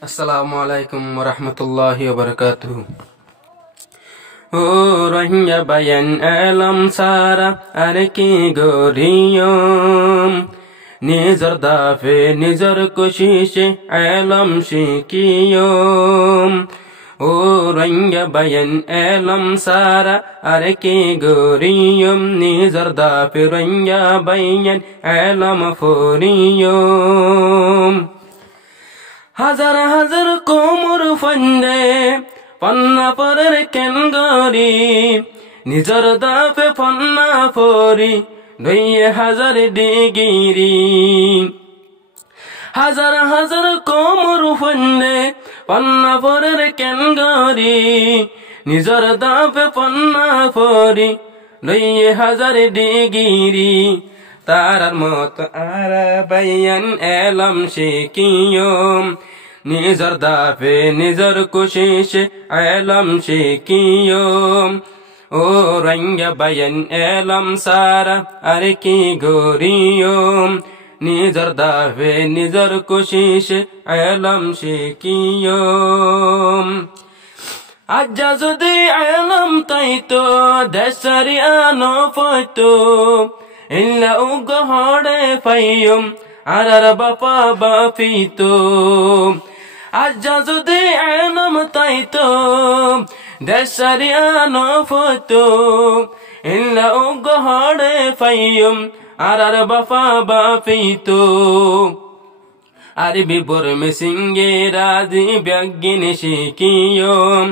আসসালামু আলাইকুম ওয়া রাহমাতুল্লাহি ওয়া বারাকাতুহু। ও রহিঙ্গা বায়ান আলম সারা আর কি গরিয়ম নিজর দাফে নিজর কোশিশে আলম শিকিয়ম। ও রহিঙ্গা বায়ান আলম সারা আর কি গরিয়ম নিজর দাফে রহিঙ্গা বায়ান আলম ফরিয়ম। হাজার হাজার কোমর ফন্দে পন্না পরের কেন গরি নিজর দাপে পন্না পরি 2000 ডিগিরি। হাজার হাজার কোমর ফন্দে পন্না পরের কেন গরি নিজর দাপে পন্না পরি 2000 ডিগিরি। তারার মত আর বায়ান আলম শিকিয়ম নিজর দাফে নিজর কোশিশে আলম শিকিয়ম। ও রহিঙ্গা বায়ান আলম সারা আর কি গরিয়ম নিজর দাফে নিজর কোশিশে আলম শিকিয়ম। আজ্জা যদি আলম তাইতো দেশারি আনো পয়তো ইল্লা উগহড়ে পাইয়ম আরার বাপা বাপিতো। আজ্জা যদি আলম তাইতো দেশারি আনো পয়তো ইল্লা উগহড়ে পাইয়ম আরার বাপা বাপিতো। আরবি বর্মে সিংহে রাজি ব্যাগিন শিকিয়ম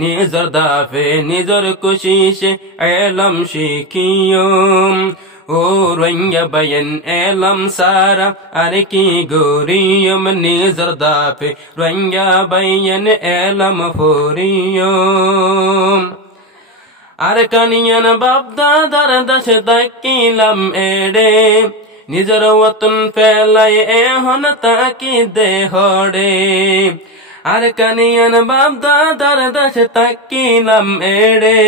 নিজর দাফে নিজর কোশিশে আলম শিকিয়ম। ও রহিঙ্গা বায়ান আলম সারা আর কি গরিয়ম নিজর দাফে রহিঙ্গা বায়ান আলম ফরিয়ম। আর কানিয়ান বাপ দাদার দাস তাকিলাম এড়ে নিজর ওতন ফেলাই এখন তাকি দেহড়ে। আর কানিয়ান বাপ দাদার দাস তাকিলাম এড়ে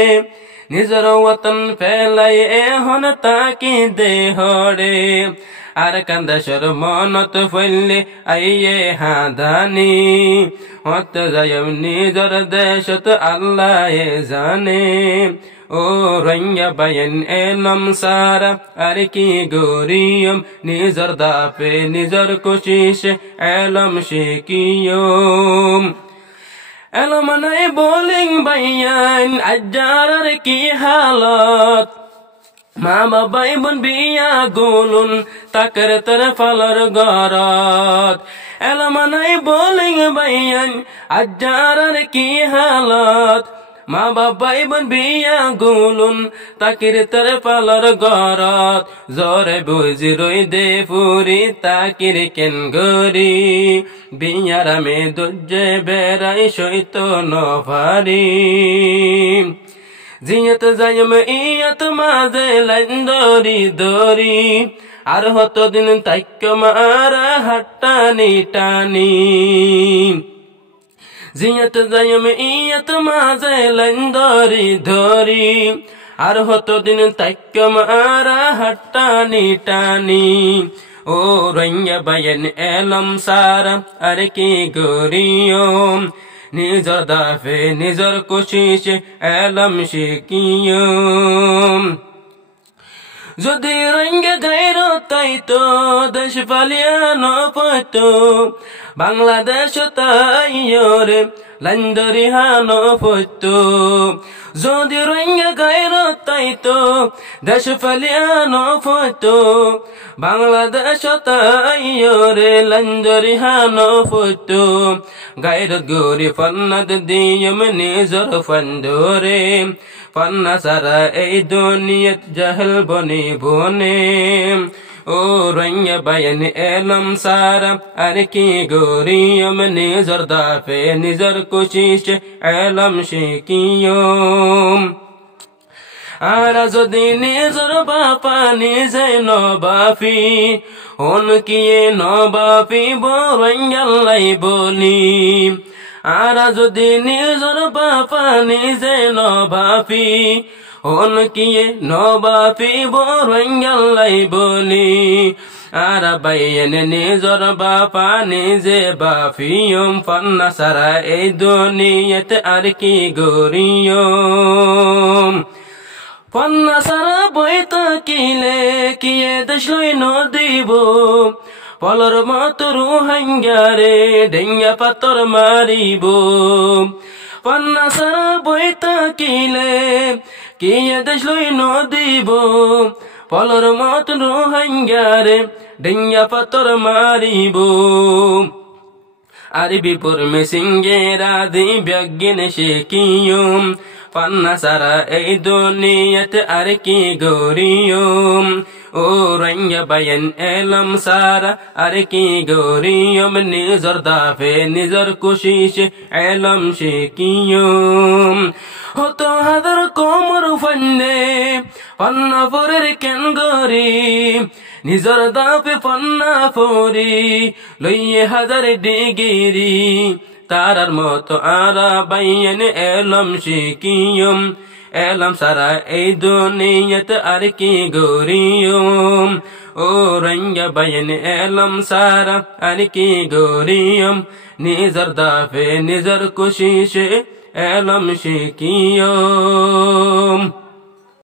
নিজর ওতন ফেলাই এখন তাকি দেহড়ে। আর কান্দাসর মনত ফেললে আইয়ে হাদানি হত যায়ম নিজর দেশত আল্লাহ জানে। ও রহিঙ্গা বায়ান আলম সারা আর কি গরিয়ম নিজর দাফে নিজর কোশিশে আলম শিকিয়ম। আলম নাই বোলিং বায়ান আজ্জার কি হালত মা বাবাই বোন বিয়া গুলুন তাকর তর ফালর গরত। আলম নাই বোলিং বায়ান আজ্জার কি হালত মা বাবাই বোন বিয়া গুলুন তাকির তর ফালর গরত। জরে বুঝি রই দে ফুরি তাকির কেন গরি বিয়ার মে দুজে বেড়াই সইত নভারি। জিয়ত যায়ম ইয়ত মাঝে লাইন দরি দরি আর হত দিন তাক্য মারা হাট্টানি টানি। জিয়ত যায়ম ইয়ত মাঝে লাইন দরি দরি আর হত দিন তাক্য মারা হাট্টানি টানি। ও রহিঙ্গা বায়ান আলম সারা আর কি গরিয়ম নিজর দাফে নিজর কোশিশে আলম শিকিয়ম। যদি রহিঙ্গা গায়রো তাইতো দেশ পালিয়ানো পয়তো বাংলাদেশ তাইয়রে লাইন্দরি হানো পয়তো। যদি রহিঙ্গা গায়রো তাইতো দেশ পালিয়ানো পয়তো বাংলাদেশ তাইয়রে লাইন্দরি হানো পয়তো। গায়রত গরি ফন্নাদ দিয়ম নিজর ফন্দরে পন্না সারা এই দুনিয়ত জাহল বনে বনে। ও রহিঙ্গা বায়ান আলম সারা আর কি গরিয়ম নিজর দাফে নিজর কোশিশে আলম শিকিয়ম। আর যদি নিজর বাপা নিজে নবাফি হন কিয়ে নবাফি বরঙ্গাল্লাই বলি। আর যদি নিজর বাপা নিজে নবাফি হন কিয়ে নবাফি বরঙ্গাল্লাই বলি। আর বাইয়েন নিজর বাপা নিজে বাফিয়ম ফন্না সারা এই দুনিয়াতে আর কি গরিয়ম ফন্না সারা বইতা কিলে কিয়ে দেশলই নদীব পলর মত রুহাঙ্গারে ডেঙ্গা পাতর মারিব ফন্না সারা বইতা কিলে কিয়ে দেশলই নদীব পলর মত রুহাঙ্গারে ডেঙ্গা পাতর মারিব আরবি পুর মে সিঙ্গেরা দি ব্যজ্ঞান শেকিয়ম ফন্না সারা এই দুনিয়াতে আর কি গরিয়ম ও রঙ্গা বায়ান এলম সারা আর কি গরিয়ম নিজর দাফে নিজর কোশিশ এলম শেকিয়ম হতো হাজার কোমর ফন্নে ফন্না ফরের কেন গরি নিজর দাফে ফন্না ফরি লইয়ে হাজার ডিগিরি তারার মতো আরা বাইয়েন এলম শিকিয়ম এলম সারা এই দুনিয়াতে আর কি গরিয়ম ও রঙ্গা বাইয়েন এলম সারা আর কি গরিয়ম নিজর দাফে নিজর কোশিশে এলম শিকিয়ম